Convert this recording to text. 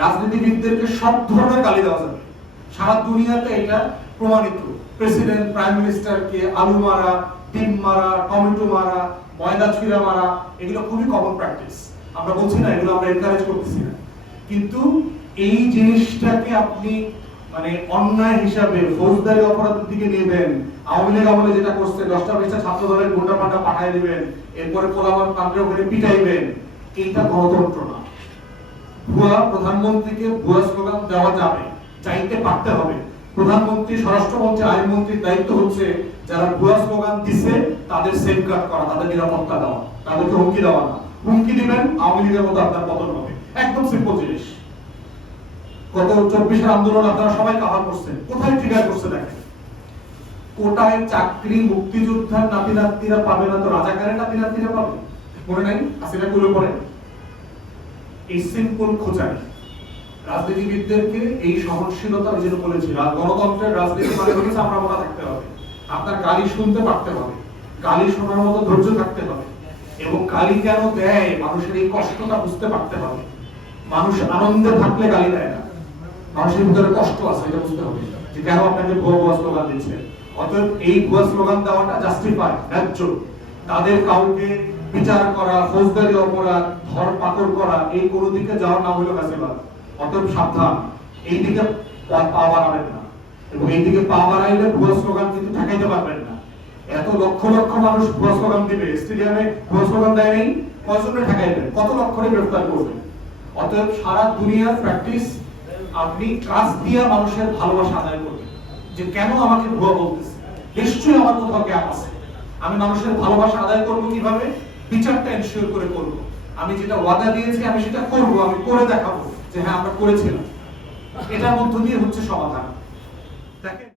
রাজনীতিবিদদেরকে সব ধরনের গালি দেওয়া যাবে, সারা দুনিয়াতে এটা প্রমাণিত। প্রেসিডেন্ট, প্রাইম মিনিস্টারকে আলু মারা, ডিম মারা, টমেটো মারা, ময়দা ছুঁড়া মারা, এগুলো খুবই কমন প্র্যাকটিস। আমরা বলছি না এগুলো আমরা এনকারেজ করতেছি না, কিন্তু এই জিনিসটাকে আপনি মানে অন্যায় হিসাবে ফৌজদারি অপরাধের দিকে নেবেন। আওয়ামী লীগ আমলে যেটা করছে 10টা 20টা ছাত্র দলের গুন্ডা পান্ডা পাঠায় দিবেন, এরপরে পোলাপান পান্ডে ওখানে পিটাইবেন, এইটা গণতন্ত্র না। ভুয়া প্রধানমন্ত্রীকে ভুয়া স্লোগান দেওয়া যাবে, চাইতে পারতে হবে। প্রধানমন্ত্রী, স্বরাষ্ট্রমন্ত্রী, আইনমন্ত্রীর দায়িত্ব হচ্ছে যারা ভুয়া স্লোগান দিছে তাদের সেফগার্ড করা, তাদের নিরাপত্তা দেওয়া, তাদেরকে হুমকি দেওয়া না। হুমকি দিবেন আওয়ামী লীগের মতো আপনার পতন হবে, একদম সিম্পল জিনিস। গত 24-এর আন্দোলন আপনারা সবাই কাভার করছেন, কোথায় ট্রিগার করছে দেখেন। কোটায় চাকরি মুক্তিযোদ্ধার নাতি নাতনিরা পাবে না তো রাজাকারের নাতি নাতনিরা পাবে, মনে নাই? আসলে গুলো পড়ে এই সিম্পল খোঁচানি। রাজনীতিবিদদেরকে এই সহনশীলতা ওই জন্য বলেছি, গণতন্ত্রের রাজনীতি মানে হচ্ছে আমরা মনে থাকতে হবে, আপনার গালি শুনতে পারতে হবে, গালি শোনার মতো ধৈর্য থাকতে হবে, এবং গালি কেন দেয় মানুষের এই কষ্টটা বুঝতে পারতে হবে। মানুষ আনন্দে থাকলে গালি দেয় না, মানুষের ভিতরে কষ্ট আছে এটা বুঝতে হবে যে কেন আপনাকে ভুয়া ভুয়া স্লোগান দিচ্ছে। অতএব এই ভুয়া স্লোগান দেওয়াটা জাস্টিফাই, ন্যায্য। তাদের কাউকে বিচার করা, ফৌজদারি অপরাধ, ধরপাকড় করা, এই কোনো দিকে যাওয়ার নাম হলো ফ্যাসিবাদ। অতএব সাবধান, এই দিকে পা বাড়াবেন না, এবং এই দিকে পা বাড়াইলে ভুয়া স্লোগান কিন্তু ঠেকাইতে পারবেন না। এত লক্ষ লক্ষ মানুষ ভুয়া স্লোগান দিবে, স্টেডিয়ামে ভুয়া স্লোগান দেয় নেই, কয়জনে ঠেকাইবেন, কত লক্ষরে গ্রেফতার করবেন। অতএব সারা দুনিয়ার প্র্যাকটিস, আপনি ট্রাস্ট দিয়ে মানুষের ভালোবাসা আদায় করবেন, যে কেন আমাকে ভুয়া বলতেছে, নিশ্চয়ই আমার কোথাও গ্যাপ আছে। আমি মানুষের ভালোবাসা আদায় করবো কিভাবে, বিচারটা এনশিওর করে করবো। আমি যেটা ওয়াদা দিয়েছি আমি সেটা করবো, আমি করে দেখাবো যে হ্যাঁ আমরা করেছিলাম। এটার মধ্য দিয়ে হচ্ছে সমাধান। দেখেন।